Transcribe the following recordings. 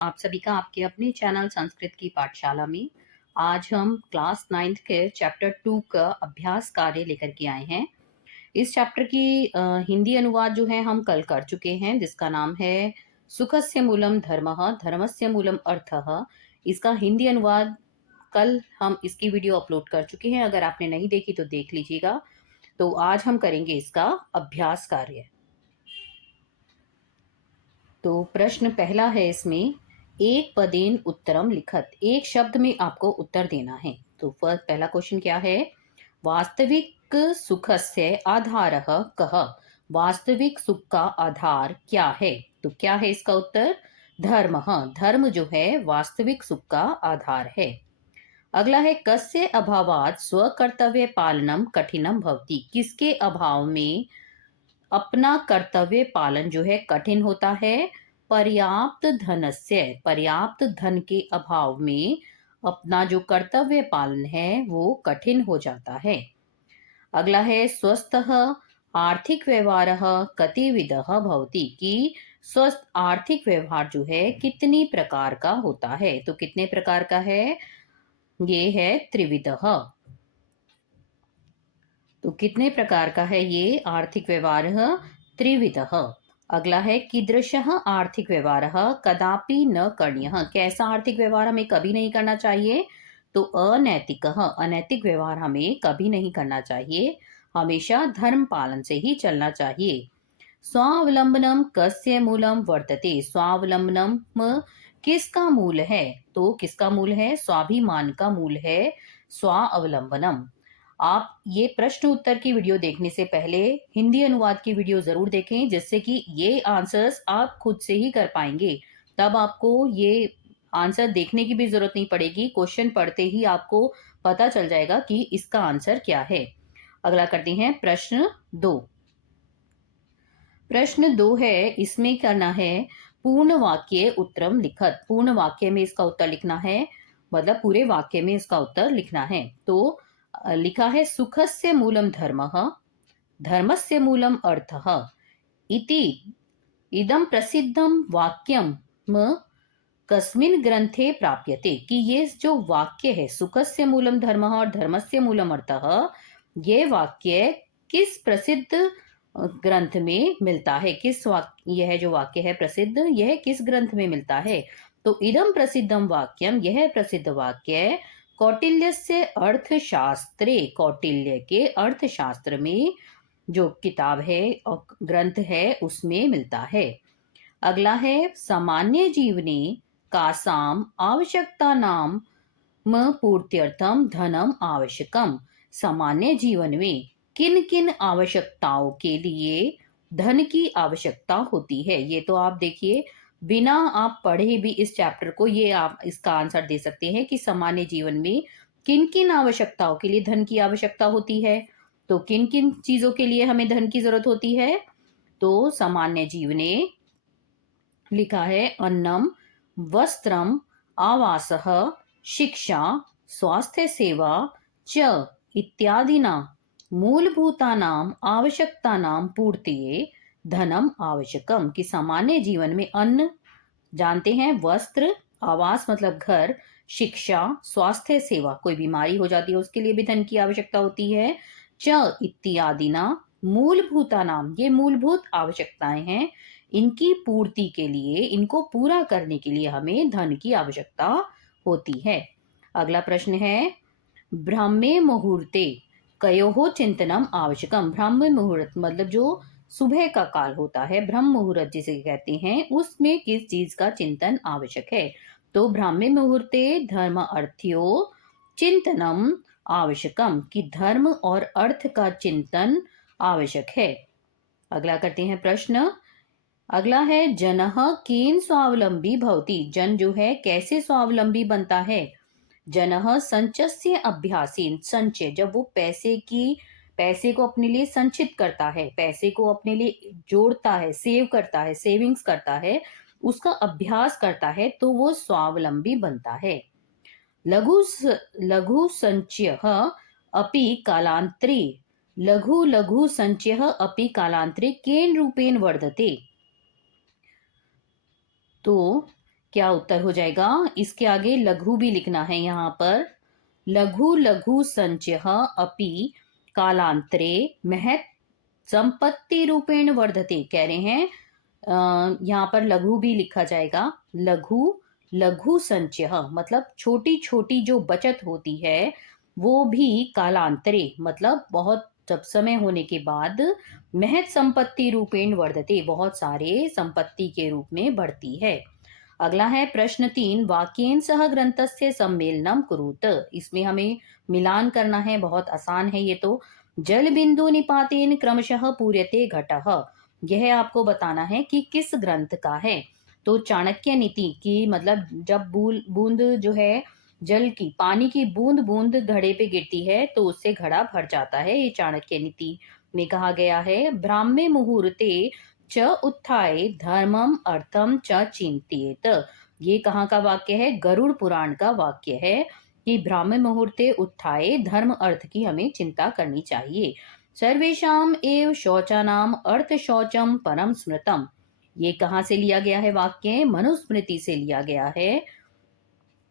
आप सभी का आपके अपने चैनल संस्कृत की पाठशाला में। आज हम क्लास 9th के चैप्टर 2 का अभ्यास कार्य लेकर के आए हैं। इस चैप्टर की हिंदी अनुवाद जो है हम कल कर चुके हैं, जिसका नाम है सुखस्य मूलम धर्मः धर्मस्य मूलम अर्थः। इसका हिंदी अनुवाद कल हम इसकी वीडियो अपलोड कर चुके हैं। अगर आपने नहीं देखी तो देख लीजिएगा। तो आज हम करेंगे इसका अभ्यास कार्य। तो प्रश्न पहला है इसमें, एक पदेन उत्तरम लिखत। एक शब्द में आपको उत्तर देना है। तो पहला क्वेश्चन क्या है? वास्तविक सुखस्य आधारः कः? वास्तविक सुख का आधार क्या है? तो क्या है इसका उत्तर? धर्म। धर्म जो है वास्तविक सुख का आधार है। अगला है, कस्य अभावात् स्वकर्तव्य पालनम कठिनम भवति। किसके अभाव में अपना कर्तव्य पालन जो है कठिन होता है? पर्याप्त धनस्य, पर्याप्त धन के अभाव में अपना जो कर्तव्य पालन है वो कठिन हो जाता है। अगला है, स्वस्थः आर्थिक व्यवहारः कतिविधः भवति। कि स्वस्थ आर्थिक व्यवहार जो है कितनी प्रकार का होता है? तो कितने प्रकार का है? ये है त्रिविधः। तो कितने प्रकार का है ये आर्थिक व्यवहार? त्रिविधः। अगला है, कीदृशः आर्थिक व्यवहार कदापि न करणीयः। कैसा आर्थिक व्यवहार हमें कभी नहीं करना चाहिए? तो अनैतिक। अनैतिक व्यवहार हमें कभी नहीं करना चाहिए, हमेशा धर्म पालन से ही चलना चाहिए। स्वावलंबनम कस्य मूलम वर्तते। स्वावलंबनम किसका मूल है? तो किसका मूल है? स्वाभिमान का मूल है स्वावलंबनम। आप ये प्रश्न उत्तर की वीडियो देखने से पहले हिंदी अनुवाद की वीडियो जरूर देखें, जिससे कि ये आंसर्स आप खुद से ही कर पाएंगे। तब आपको ये आंसर देखने की भी जरूरत नहीं पड़ेगी, क्वेश्चन पढ़ते ही आपको पता चल जाएगा कि इसका आंसर क्या है। अगला करते हैं प्रश्न 2। प्रश्न 2 है, इसमें करना है पूर्ण वाक्य उत्तरम लिखत। पूर्ण वाक्य में इसका उत्तर लिखना है, मतलब पूरे वाक्य में इसका उत्तर लिखना है। तो लिखा है, सुखस्य मूलम धर्मः धर्मस्य मूलम अर्थः इति इदम प्रसिद्धम वाक्यम कस्मिन् ग्रंथे प्राप्यते। कि ये जो वाक्य है सुखस्य मूलम धर्मः और धर्मस्य मूलम अर्थः, ये वाक्य किस प्रसिद्ध ग्रंथ में मिलता है? किस वाक्य, यह जो वाक्य है प्रसिद्ध, यह किस ग्रंथ में मिलता है? तो इदम प्रसिद्धम वाक्यम, यह प्रसिद्ध वाक्य कौटिल्यस्य अर्थशास्त्रे, कौटिल्य के अर्थशास्त्र में जो किताब है और ग्रंथ है उसमें मिलता है। अगला है, सामान्य जीवने कासाम आवश्यकता नाम पूर्त्यर्थम धनम आवश्यकम। सामान्य जीवन में किन किन आवश्यकताओं के लिए धन की आवश्यकता होती है? ये तो आप देखिए, बिना आप पढ़े भी इस चैप्टर को ये आप इसका आंसर दे सकते हैं कि सामान्य जीवन में किन किन आवश्यकताओं के लिए धन की आवश्यकता होती है। तो किन किन चीजों के लिए हमें धन की जरूरत होती है? तो सामान्य जीवने लिखा है, अन्नम वस्त्रम आवासः शिक्षा स्वास्थ्य सेवा च इत्यादिना मूलभूतानाम आवश्यकतानाम पूर्तिये धनम आवश्यकम। कि सामान्य जीवन में अन्न जानते हैं, वस्त्र, आवास मतलब घर, शिक्षा, स्वास्थ्य सेवा, कोई बीमारी हो जाती है उसके लिए भी धन की आवश्यकता होती है। च इत्यादिना मूलभूता नाम, ये मूलभूत आवश्यकताएं हैं, इनकी पूर्ति के लिए, इनको पूरा करने के लिए हमें धन की आवश्यकता होती है। अगला प्रश्न है, ब्राह्मे मुहूर्ते कयोः चिंतनम आवश्यकम। ब्राह्म मुहूर्त मतलब जो सुबह का काल होता है, ब्रह्म मुहूर्त जिसे कहते हैं, उसमें किस चीज का चिंतन आवश्यक है? तो ब्राह्मे मुहूर्ते धर्म अर्थ्यो चिंतनम आवश्यकम। कि धर्म और अर्थ का चिंतन आवश्यक है। अगला करते हैं प्रश्न। अगला है, जनः केन स्वावलंबी भवति। जन जो है कैसे स्वावलंबी बनता है? जनः संचस्य अभ्यासीन। संचय, जब वो पैसे को अपने लिए संचित करता है, पैसे को अपने लिए जोड़ता है, सेव करता है, सेविंग्स करता है, उसका अभ्यास करता है, तो वो स्वावलंबी बनता है। लघु लघु संचयः अपि कालांतरे, लघु लघु संचयः अपि कालांतरे केन रूपेण वर्धते। तो क्या उत्तर हो जाएगा? इसके आगे लघु भी लिखना है यहाँ पर। लघु लघु संचयः अपि कालांतरे महत् संपत्ति रूपेण वर्धते, कह रहे हैं यहाँ पर लघु भी लिखा जाएगा। लघु लघु संचय मतलब छोटी छोटी जो बचत होती है वो भी कालांतरे मतलब बहुत जब समय होने के बाद महत् संपत्ति रूपेण वर्धते, बहुत सारे संपत्ति के रूप में बढ़ती है। अगला है प्रश्न 3, वाक्येन सह ग्रंथस्य सम्मेलनम कुरुत। इसमें हमें मिलान करना है, बहुत आसान है ये तो। जल बिंदु निपातेन क्रमशः पूर्यते घटः, यह आपको बताना है कि किस ग्रंथ का है। तो चाणक्य नीति की मतलब जब बूंद जो है जल की, पानी की बूंद बूंद घड़े पे गिरती है तो उससे घड़ा भर जाता है, ये चाणक्य नीति में कहा गया है। ब्राह्मे मुहूर्ते च उत्थाय धर्मम अर्थम च चिंतियेत, ये कहाँ का वाक्य है? गरुड़ पुराण का वाक्य है कि ब्राह्मण मुहूर्ते उत्थाय धर्म अर्थ की हमें चिंता करनी चाहिए। सर्वेषाम एव शौचानाम अर्थ शौचम परम स्मृतम, ये कहाँ से लिया गया है वाक्य? मनुस्मृति से लिया गया है।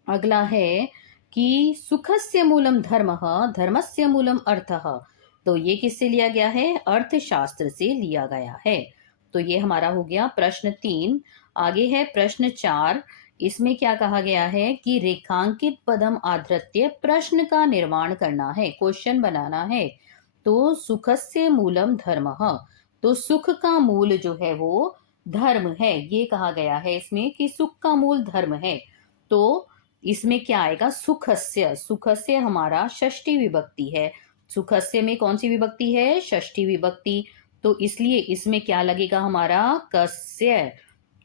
अगला है कि सुखस्य मूलम धर्मः धर्मस्य मूलम अर्थः, तो ये किससे लिया गया है? अर्थशास्त्र से लिया गया है। तो ये हमारा हो गया प्रश्न 3। आगे है प्रश्न 4, इसमें क्या कहा गया है कि रेखांकित पदम आधृत्य प्रश्न का निर्माण करना है, क्वेश्चन बनाना है। तो सुखस्य मूलम धर्मः, तो सुख का मूल जो है वो धर्म है, ये कहा गया है इसमें कि सुख का मूल धर्म है। तो इसमें क्या आएगा? सुखस्य, सुखस्य हमारा षष्ठी विभक्ति है। सुखस्य में कौन सी विभक्ति है? षष्ठी विभक्ति। तो इसलिए इसमें क्या लगेगा हमारा? कस्य,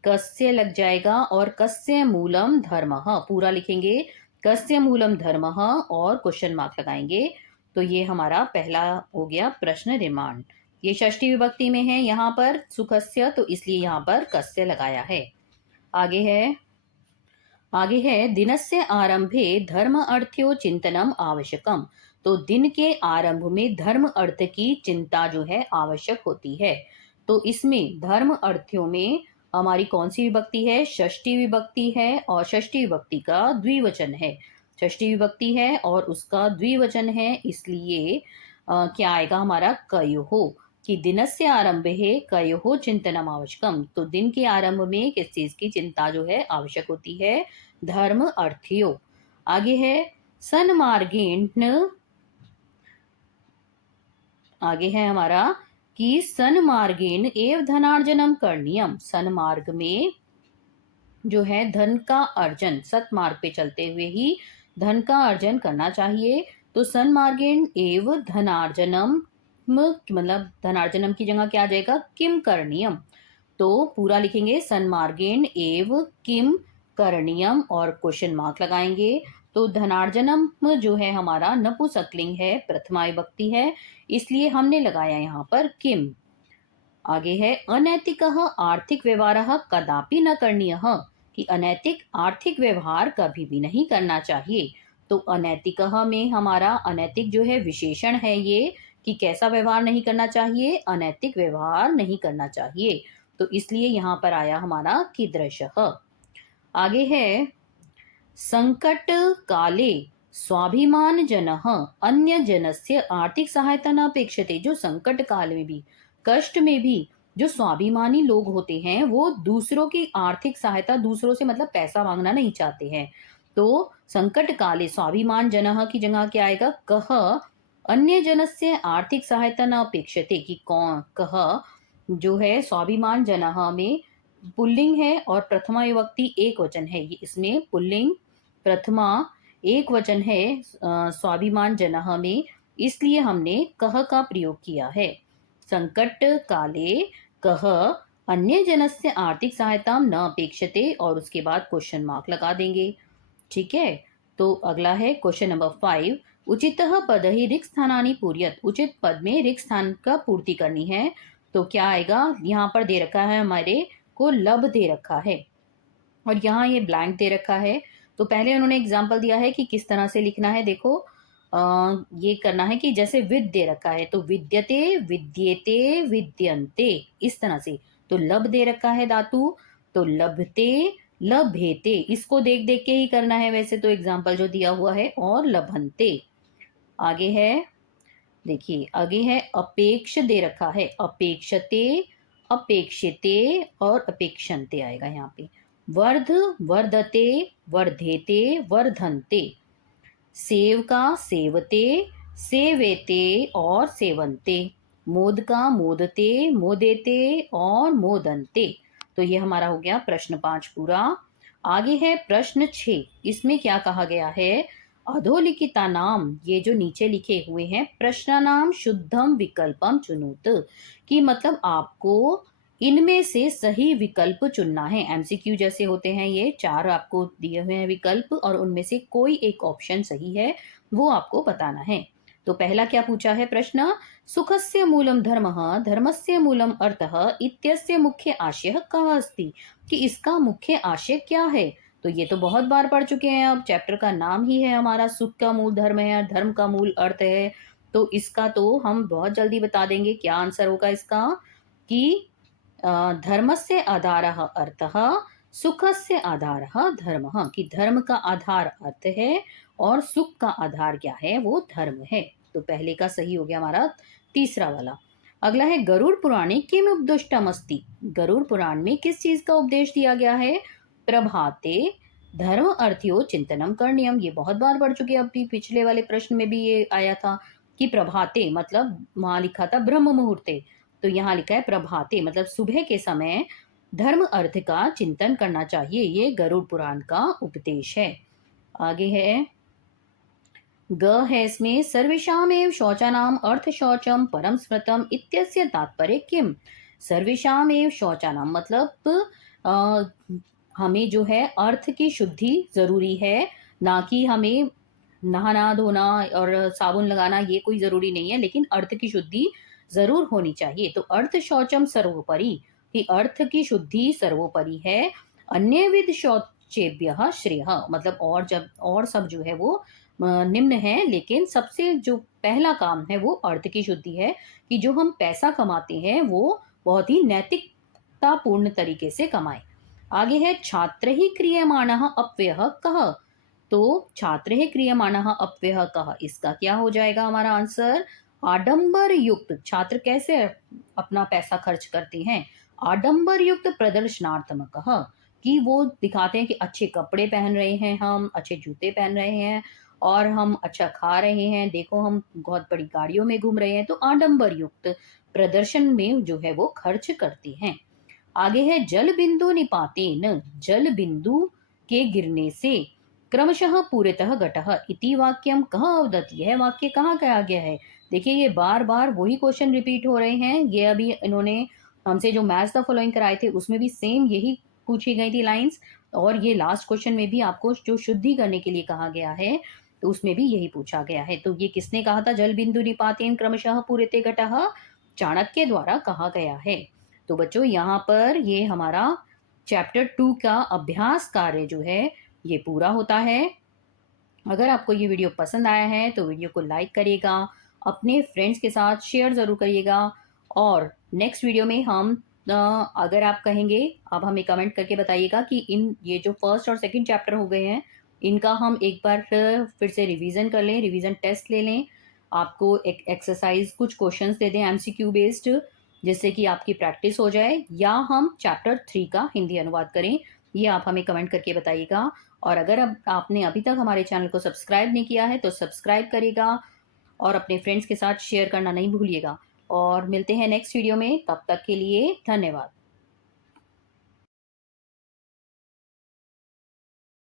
कस्य लग जाएगा और कस्य मूलम धर्मः पूरा लिखेंगे, कस्य मूलम धर्मः और क्वेश्चन मार्क लगाएंगे। तो ये हमारा पहला हो गया प्रश्न निर्माण। ये षष्ठी विभक्ति में है यहाँ पर सुखस्य, तो इसलिए यहाँ पर कस्य लगाया है। आगे है दिनस्य आरंभे धर्म अर्थ्यो चिंतनम आवश्यकम, तो दिन के आरंभ में धर्म अर्थ की चिंता जो है आवश्यक होती है। तो इसमें धर्म अर्थ्यों में हमारी कौन सी विभक्ति है? षष्ठी विभक्ति है और षष्ठी विभक्ति का द्विवचन है। षष्ठी विभक्ति है और उसका द्विवचन है, इसलिए क्या आएगा हमारा? कयोः, कि दिनस्य आरंभे है कयोः चिंतनम आवश्यकम, तो दिन के आरंभ में किस चीज की चिंता जो है आवश्यक होती है? धर्म अर्थ्यो। आगे है सन्मार्गेण, आगे है हमारा कि सन्मार्गेण एव धनार्जनम करणीयम, सन्मार्ग में जो है धन का अर्जन, सतमार्ग पे चलते हुए ही धन का अर्जन करना चाहिए। तो सन्मार्गेण एव धनार्जनम, मतलब धनार्जनम की जगह क्या आ जाएगा? किम करणीयम, तो पूरा लिखेंगे सन्मार्गेण एव किम करणीयम और क्वेश्चन मार्क लगाएंगे। तो धनार्जनम जो है हमारा नपुंसकलिंग है, प्रथमा विभक्ति है, इसलिए हमने लगाया यहाँ पर किम। आगे है अनैतिक आर्थिक व्यवहार कदापि न करणीय, कि अनैतिक आर्थिक व्यवहार कभी भी नहीं करना चाहिए। तो अनैतिक में हमारा अनैतिक जो है विशेषण है ये, कि कैसा व्यवहार नहीं करना चाहिए? अनैतिक व्यवहार नहीं करना चाहिए, तो इसलिए यहाँ पर आया हमारा कीदृशः। आगे है संकट काले स्वाभिमान जनः अन्य जनस्य आर्थिक सहायता न अपेक्षते, जो संकट काल में भी, कष्ट में भी जो स्वाभिमानी लोग होते हैं वो दूसरों की आर्थिक सहायता, दूसरों से मतलब पैसा मांगना नहीं चाहते हैं। तो संकट काले स्वाभिमान जनः की जगह क्या आएगा? कह अन्य जनस्य आर्थिक सहायता न अपेक्षते, कि कौन कह जो है स्वाभिमान जनः में पुल्लिंग है और प्रथमा विभक्ति एक वचन है, ये इसमें पुल्लिंग प्रथमा एक वचन है स्वाभिमान जनः में, इसलिए हमने कह का प्रयोग किया है। संकट काले कह अन्य जनस्य आर्थिक सहायता न अपेक्षते और उसके बाद क्वेश्चन मार्क लगा देंगे। ठीक है, तो अगला है क्वेश्चन नंबर 5, उचितः पद ही रिक्त स्थानानि पूर्यत, उचित पद में रिक्त स्थान का पूर्ति करनी है। तो क्या आएगा? यहाँ पर दे रखा है हमारे को लब दे रखा है और यहाँ ये ब्लैंक दे रखा है। तो पहले उन्होंने एग्जाम्पल दिया है कि किस तरह से लिखना है। देखो ये करना है कि जैसे विद दे रखा है तो विद्यते विद्येते विद्यन्ते, इस तरह से। तो लब दे रखा है धातु, तो लभते लभेते, इसको देख देख के ही करना है वैसे तो एग्जाम्पल जो दिया हुआ है, और लभंते। आगे है, देखिए आगे है अपेक्ष दे रखा है, अपेक्षते, अपेक्षिते और अपेक्षन्ते आएगा यहाँ पे। वर्ध, वर्धते, वर्धेते, वर्धन्ते। सेव का सेवते, सेवेते और सेवन्ते। मोद का मोदते, मोदेते और मोदन्ते। तो ये हमारा हो गया प्रश्न 5 पूरा। आगे है प्रश्न 6, इसमें क्या कहा गया है, अधोलिखिता नाम, ये जो नीचे लिखे हुए हैं प्रश्नानाम शुद्धम विकल्पम चुनोत, कि मतलब आपको इनमें से सही विकल्प चुनना है। एमसीक्यू जैसे होते हैं, ये 4 आपको दिए हुए हैं विकल्प और उनमें से कोई एक ऑप्शन सही है वो आपको बताना है। तो पहला क्या पूछा है प्रश्न, सुखस्य मूलम धर्मः, धर्मस्य मूलम अर्थः इत्यस्य मुख्य आशयः कः अस्ति, कि इसका मुख्य आशय क्या है। तो ये तो बहुत बार पढ़ चुके हैं, अब चैप्टर का नाम ही है हमारा सुख का मूल धर्म है, धर्म का मूल अर्थ है, तो इसका तो हम बहुत जल्दी बता देंगे क्या आंसर होगा इसका, कि धर्मस्य आधारः अर्थः, सुखस्य आधारः धर्मः, कि धर्म का आधार अर्थ है और सुख का आधार क्या है, वो धर्म है। तो पहले का सही हो गया हमारा तीसरा वाला। अगला है गरुड़ पुराणे किम उपदिष्टम अस्ति, गरुड़ पुराण में किस चीज का उपदेश दिया गया है, प्रभाते धर्म अर्थयो चिंतनम करणीयम। ये बहुत बार पढ़ चुके हैं, अभी पिछले वाले प्रश्न में भी ये आया था कि प्रभाते मतलब वहां लिखा था ब्रह्म मुहूर्ते, तो यहाँ लिखा है प्रभाते मतलब सुबह के समय धर्म अर्थ का चिंतन करना चाहिए, ये गरुड़ पुराण का उपदेश है। आगे है ग है इसमें, सर्वेषामेव शौचानाम अर्थ शौचम परम स्मृतम इत्यस्य तात्पर्य किम। सर्वेषामेव शौचानाम मतलब अ, हमें जो है अर्थ की शुद्धि जरूरी है, ना कि हमें नहाना धोना और साबुन लगाना ये कोई जरूरी नहीं है, लेकिन अर्थ की शुद्धि जरूर होनी चाहिए। तो अर्थ शौचम सर्वोपरि, कि अर्थ की शुद्धि सर्वोपरि है। अन्य विध शौचेभ्यः श्रेयः, मतलब और जब और सब जो है वो निम्न है, लेकिन सबसे जो पहला काम है वो अर्थ की शुद्धि है, कि जो हम पैसा कमाते हैं वो बहुत ही नैतिकता पूर्ण तरीके से कमाएं। आगे है छात्र ही क्रियमाणः अप्ययः कः, तो छात्र है क्रियमाणः अप्ययः कः, इसका क्या हो जाएगा हमारा आंसर, आडंबर युक्त, छात्र कैसे अपना पैसा खर्च करते हैं, आडंबर युक्त प्रदर्शनात्मकः, कि वो दिखाते हैं कि अच्छे कपड़े पहन रहे हैं, हम अच्छे जूते पहन रहे हैं और हम अच्छा खा रहे हैं, देखो हम बहुत बड़ी गाड़ियों में घूम रहे हैं, तो आडंबर युक्त प्रदर्शन में जो है वो खर्च करते हैं। आगे है जल बिंदु निपातेन, जल बिंदु के गिरने से क्रमशः पूरितः घटः इति वाक्यम कः अवदत्, यह वाक्य कहाँ कहा गया है। देखिए ये बार बार वही क्वेश्चन रिपीट हो रहे हैं, ये अभी इन्होंने हमसे जो मैच द फॉलोइंग कराए थे उसमें भी सेम यही पूछी गई थी लाइंस, और ये लास्ट क्वेश्चन में भी आपको जो शुद्धि करने के लिए कहा गया है तो उसमें भी यही पूछा गया है। तो ये किसने कहा था, जल बिंदु निपातेन क्रमशः पूरिते घटः, चाणक्य द्वारा कहा गया है। तो बच्चों यहाँ पर ये हमारा चैप्टर 2 का अभ्यास कार्य जो है ये पूरा होता है। अगर आपको ये वीडियो पसंद आया है तो वीडियो को लाइक करिएगा, अपने फ्रेंड्स के साथ शेयर ज़रूर करिएगा, और नेक्स्ट वीडियो में हम अगर आप कहेंगे, आप हमें कमेंट करके बताइएगा कि इन ये जो फर्स्ट और सेकंड चैप्टर हो गए हैं इनका हम एक बार फिर से रिवीजन कर लें, रिवीजन टेस्ट ले लें, आपको एक एक्सरसाइज कुछ क्वेश्चंस दे दें एमसीक्यू बेस्ड, जिससे कि आपकी प्रैक्टिस हो जाए, या हम चैप्टर 3 का हिंदी अनुवाद करें, ये आप हमें कमेंट करके बताइएगा। और अगर अब आपने अभी तक हमारे चैनल को सब्सक्राइब नहीं किया है तो सब्सक्राइब करिएगा और अपने फ्रेंड्स के साथ शेयर करना नहीं भूलिएगा। और मिलते हैं नेक्स्ट वीडियो में, तब तक के लिए धन्यवाद।